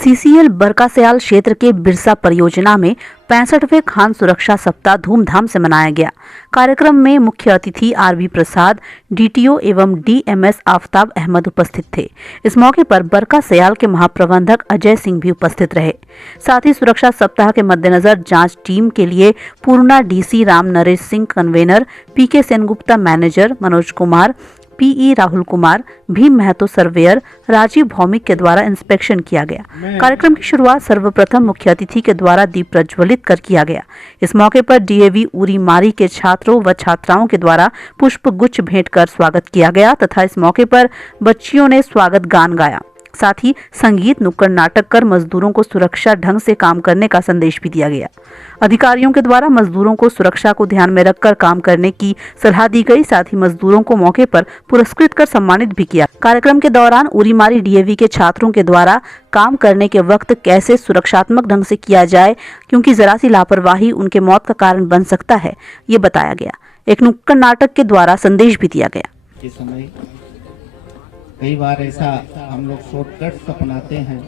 CCL बरकासयाल क्षेत्र के बिरसा परियोजना में 65वें खान सुरक्षा सप्ताह धूमधाम से मनाया गया। कार्यक्रम में मुख्य अतिथि आरवी प्रसाद, डीटीओ एवं डीएमएस आफ्ताब अहमद उपस्थित थे। इस मौके पर बरकासयाल के महाप्रबंधक अजय सिंह भी उपस्थित रहे। साथ ही सुरक्षा सप्ताह के मद्देनजर जांच टीम के लिए Purna DC Ram Naresh Singh convener, PK Sengupta manager, Manoj Kumar, PE Rahul Kumar, Bhim Mahato surveyor, Rajiv Bhowmik के द्वारा इंस्पेक्शन किया गया। कार्यक्रम की शुरुआत सर्वप्रथम मुख्य अतिथि के द्वारा दीप प्रज्वलित कर किया गया। इस मौके पर डीएवी उरीमारी के छात्रों व छात्राओं के द्वारा पुष्प गुच्छ भेंट कर स्वागत किया गया तथा इस मौके पर बच्चियों ने स्वागत गान गाया। साथ ही संगीत, नुक्कड़ नाटक कर मजदूरों को सुरक्षा ढंग से काम करने का संदेश भी दिया गया। अधिकारियों के द्वारा मजदूरों को सुरक्षा को ध्यान में रखकर काम करने की सलाह दी गई। साथ ही मजदूरों को मौके पर पुरस्कृत कर सम्मानित भी किया। कार्यक्रम के दौरान उरीमारी डीएवी के छात्रों के द्वारा काम करने के वक्त कैसे सुरक्षात्मक ढंग से किया जाए, क्योंकि जरा सी लापरवाही उनके मौत का कारण बन सकता है, ये बताया गया। एक नुक्कड़ नाटक के द्वारा संदेश भी दिया गया। कई बार ऐसा हम लोग शॉर्टकट्स अपनाते हैं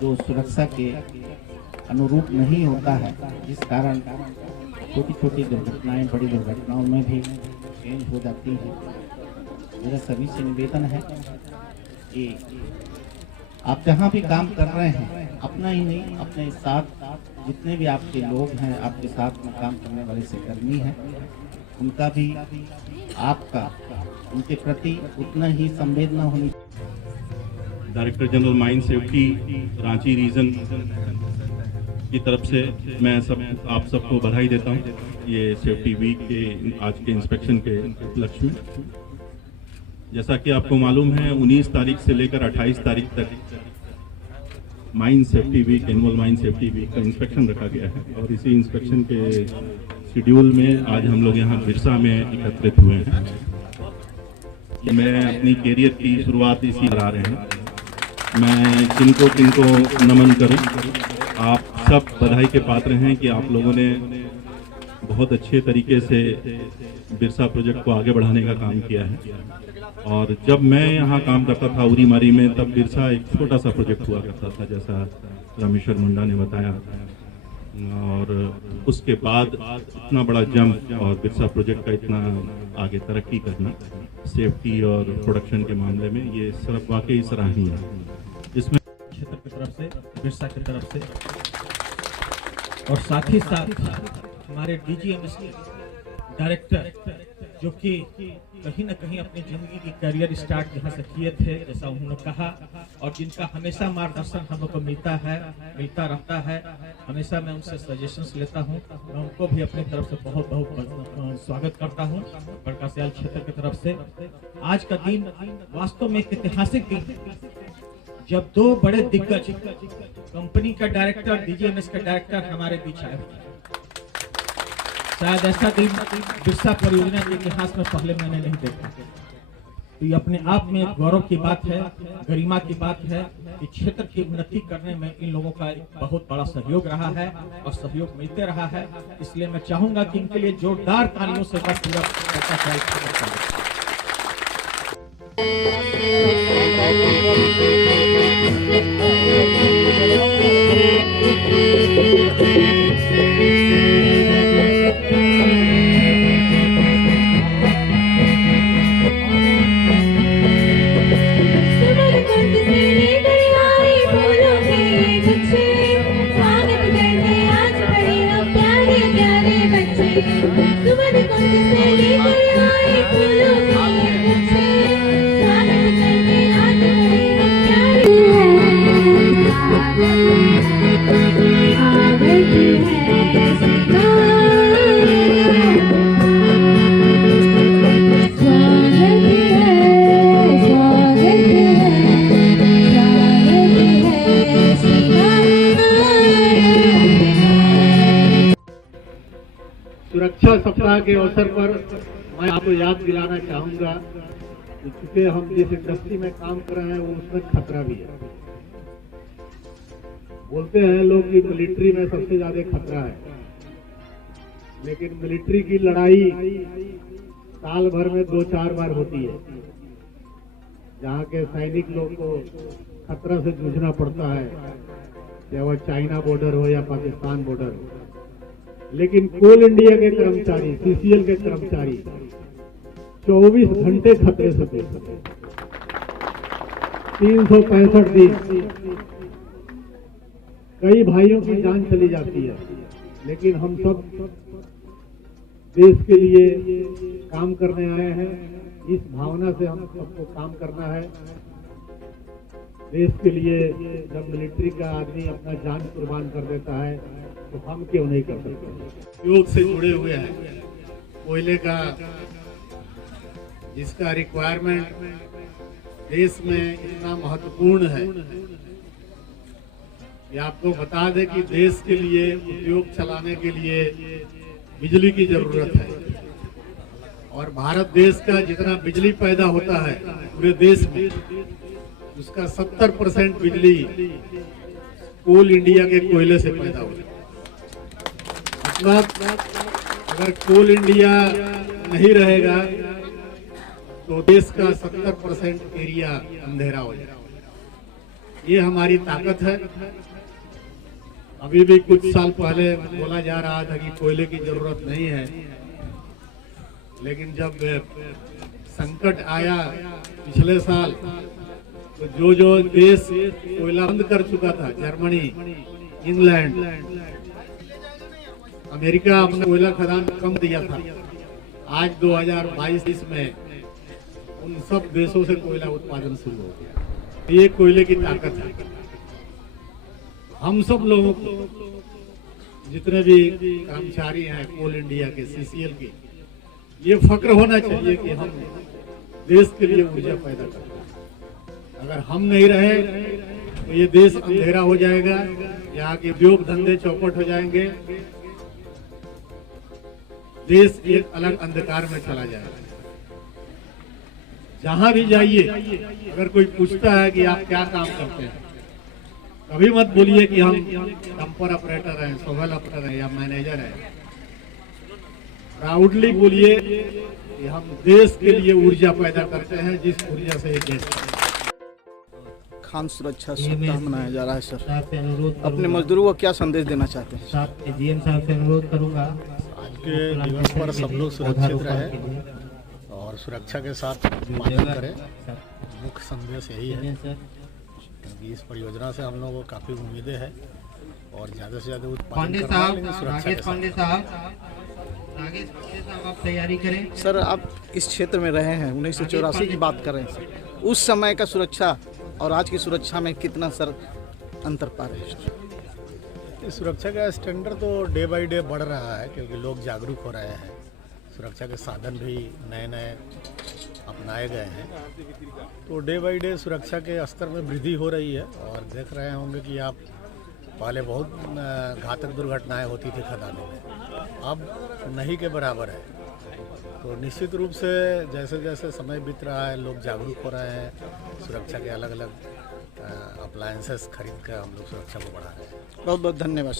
जो सुरक्षा के अनुरूप नहीं होता है, जिस कारण छोटी छोटी दुर्घटनाएं बड़ी दुर्घटनाओं में भी चेंज हो जाती हैं। मेरा सभी से निवेदन है कि आप जहां भी काम कर रहे हैं, अपना ही नहीं, अपने साथ जितने भी आपके लोग हैं, आपके साथ में काम करने वाले सहकर्मी हैं, उनका भी आपका उनके प्रति उतना ही संवेदना होनी। Director general mine safety Ranchi region की तरफ से मैं आप सबको बधाई देता हूं, ये सेफ्टी वीक के आज के इंस्पेक्शन के उपलक्ष्य में। जैसा कि आपको मालूम है, 19 तारीख से लेकर 28 तारीख तक mine safety week, annual mine safety week का इंस्पेक्शन रखा गया है और इसी इंस्पेक्शन के शेड्यूल में आज हम लोग यहाँ बिरसा में एकत्रित हुए हैं। मैं अपनी कैरियर की शुरुआत इसी करा रहे हैं। मैं किनको नमन करूं। आप सब बधाई के पात्र हैं कि आप लोगों ने बहुत अच्छे तरीके से बिरसा प्रोजेक्ट को आगे बढ़ाने का काम किया है। और जब मैं यहाँ काम करता था उरीमारी में, तब बिरसा एक छोटा सा प्रोजेक्ट हुआ करता था, जैसा रामेश्वर मुंडा ने बताया। और उसके बाद इतना बड़ा जंप और बिरसा प्रोजेक्ट का इतना आगे तरक्की करना सेफ्टी और प्रोडक्शन के मामले में, ये सिर्फ वाकई सराहनीय है। इसमें क्षेत्र की तरफ से, बिरसा की तरफ से और साथ ही साथ हमारे डीजीएमएस के डायरेक्टर, जो कि कहीं न कहीं अपनी जिंदगी की करियर स्टार्ट यहाँ से किए थे, जैसा उन्होंने कहा, और जिनका हमेशा मार्गदर्शन हम लोग को मिलता रहता है। हमेशा मैं उनसे सजेशंस लेता हूँ। मैं उनको भी अपनी तरफ से बहुत बहुत स्वागत करता हूँ बरकासयाल क्षेत्र की तरफ से। आज का दिन वास्तव में एक ऐतिहासिक दिन, जब दो बड़े दिग्गज कंपनी का डायरेक्टर, डीजीएमएस का डायरेक्टर हमारे बीच आए। शायद ऐसा दिन बिरसा परियोजना के इतिहास में पहले मैंने नहीं देखा। तो ये अपने आप में एक गौरव की बात है, गरिमा की बात है कि क्षेत्र की उन्नति करने में इन लोगों का एक बहुत बड़ा सहयोग रहा है और सहयोग मिलते रहा है। इसलिए मैं चाहूंगा कि इनके लिए जोरदार तालियों से पूरा सुरक्षा सप्ताह के अवसर पर मैं आपको याद दिलाना चाहूंगा कि चूंकि हम जिस इंडस्ट्री में काम कर रहे हैं वो उसमें खतरा भी है। बोलते हैं लोग कि मिलिट्री में सबसे ज्यादा खतरा है, लेकिन मिलिट्री की लड़ाई साल भर में 2-4 बार होती है, जहाँ के सैनिक लोग को खतरा से जूझना पड़ता है। या वह चाइना बॉर्डर हो या पाकिस्तान बॉर्डर हो, लेकिन कोल इंडिया के कर्मचारी, सीसीएल के कर्मचारी 24 घंटे खतरे से थे। 365 दिन कई भाइयों की जान चली जाती है, लेकिन हम सब देश के लिए काम करने आए हैं। इस भावना से हम सबको काम करना है। देश के लिए जब मिलिट्री का आदमी अपना जान कुर्बान कर देता है तो हम क्यों नहीं कर सकते। योग से जुड़े हुए हैं। कोयले का जिसका रिक्वायरमेंट देश में इतना महत्वपूर्ण है कि आपको बता दें कि देश के लिए उद्योग चलाने के लिए बिजली की जरूरत है, और भारत देश का जितना बिजली पैदा होता है पूरे देश में, उसका 70% बिजली कोल इंडिया के कोयले से पैदा होती है। मतलब अगर कोल इंडिया नहीं रहेगा तो देश का 70% एरिया अंधेरा हो जाएगा। ये हमारी ताकत है। अभी भी कुछ साल पहले बोला जा रहा था कि कोयले की जरूरत नहीं है, लेकिन जब संकट आया पिछले साल तो जो देश कोयला बंद कर चुका था, जर्मनी, इंग्लैंड, अमेरिका अपना कोयला खदान कम दिया था, आज 2022 में उन सब देशों से कोयला उत्पादन शुरू हो गया। ये कोयले की ताकत है। हम सब लोगों को, जितने भी कर्मचारी हैं कोल इंडिया के, सीसीएल के, ये फक्र होना चाहिए कि हम देश के लिए ऊर्जा पैदा करते हैं। अगर हम नहीं रहे तो ये देश अंधेरा हो जाएगा, यहाँ के उद्योग धंधे चौपट हो जाएंगे, देश एक अलग अंधकार में चला जाएगा। जहां भी जाइए, अगर कोई पूछता है कि आप क्या काम करते हैं, कभी मत बोलिए कि हम डंपर ऑपरेटर हैं, सोवल ऑपरेटर हैं या मैनेजर हैं। प्राउडली बोलिए कि हम देश के लिए ऊर्जा पैदा करते हैं, जिस ऊर्जा से ये देश खान सुरक्षा सप्ताह मनाया जा रहा है। सर, साहब से अनुरोध अपने करूंगा, मजदूरों को क्या संदेश देना चाहते हैं? साहब डीएम साहब से अनुरोध करूंगा आज के दिवस पर सब लोग सुरक्षित रहे और सुरक्षा के साथ पालन करें। मुख्य संदेश यही है, क्योंकि इस परियोजना से हम लोगों को काफ़ी उम्मीदें हैं और ज़्यादा से ज़्यादा उत्पादन पांडे करना है, लेकिन साहब, सुरक्षा के पांडे साथ। नागेश पांडे साहब आप तैयारी करें। सर, आप इस क्षेत्र में रहे हैं, 1984 की बात कर रहे हैं सर। उस समय का सुरक्षा और आज की सुरक्षा में कितना सर अंतर पा रहे हैं सर? इस सुरक्षा का स्टैंडर्ड तो डे बाय डे बढ़ रहा है, क्योंकि लोग जागरूक हो रहे हैं। सुरक्षा के साधन भी नए नए अपनाए गए हैं, तो डे बाय डे सुरक्षा के स्तर में वृद्धि हो रही है। और देख रहे होंगे कि आप पहले बहुत घातक दुर्घटनाएं होती थी खदानों में, अब नहीं के बराबर है। तो निश्चित रूप से जैसे जैसे समय बीत रहा है, लोग जागरूक हो रहे हैं। सुरक्षा के अलग अलग अप्लायंसेस खरीद कर हम लोग सुरक्षा को बढ़ा रहे हैं। बहुत बहुत धन्यवाद।